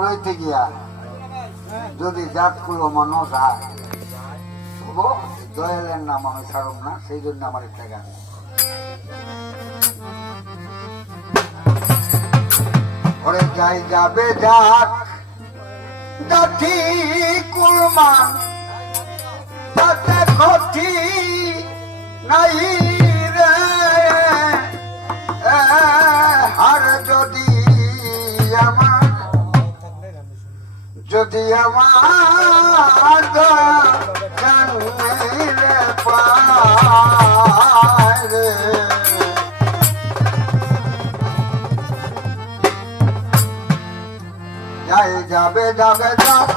রইতে গিয়া যদি জাত করো মানুষ হয় দয়ালের নাম আমি ছাড়ব না, সেই জন্য আমার একটা গান। যাই যাবে যাক জাতি কুরমান যদি আমার জানলে পায় যাই যাবে যাবে কুরবান